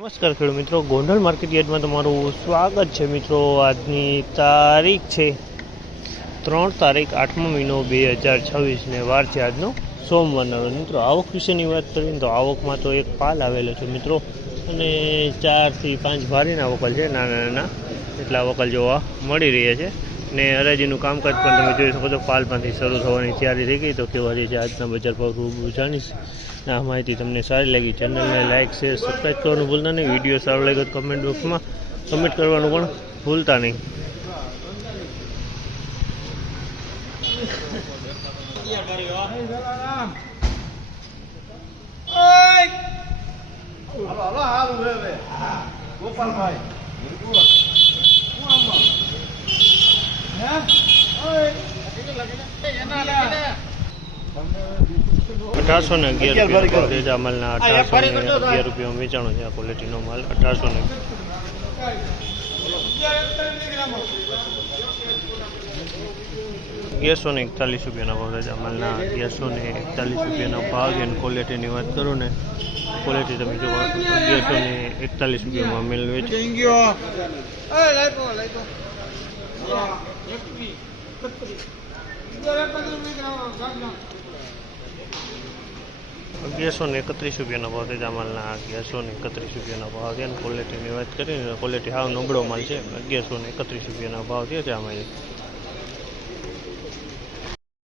નમસ્કાર ખેડૂત મિત્રો, ગોંડલ માર્કેટ યાર્ડમાં તમારું સ્વાગત છે મિત્રો। આજની તારીખ છે 3 તારીખ 8મો મહિનો 2026 ને વાર છે આજનો સોમવારનો મિત્રો। આવક વિશેની વાત કરીએ તો આવકમાં તો એક પાલ આવેલો છે મિત્રો, અને 4 થી 5 ભારીના વકલ છે, નાના નાના એટલા વકલ જોવા મળી રહ્યા છે। ને હરાજીનું કામકાજ પણ તમે જોઈ શકો છો, પાલમાંથી શરૂ થવાની તૈયારી થઈ ગઈ। તો કેવા છે આજના બજાર ભાવ રૂબરૂ જાણીશ। આ માહિતી તમને સારી લાગી, ચેનલને લાઇક શેર સબસ્ક્રાઈબ કરવાનું ભૂલતા નહીં। વિડીયો સારો લાગ્યો તો કમેન્ટ બોક્સમાં કમેન્ટ કરવાનું પણ ભૂલતા નહીં। ગોપાલભાઈ 1811 માલના 1811 રૂપિયા વેચાણો છે। આ ક્વોલિટીનો માલ 1811 1141 રૂપિયાના ભાવ છે। માલના 1141 રૂપિયાના ભાવ અને ક્વોલિટીની વાત કરું ને, ક્વોલિટી તમે જો 1141 રૂપિયામાં મેલ વેચે। 1131 રૂપિયાના ભાવ છે। જામલના 1131 રૂપિયાના ભાવ છે। ક્વોલિટીની વાત કરીને ક્વોલિટી હાવ નબળો માલ છે। 1131 રૂપિયાના ભાવ થયો છે આમાં।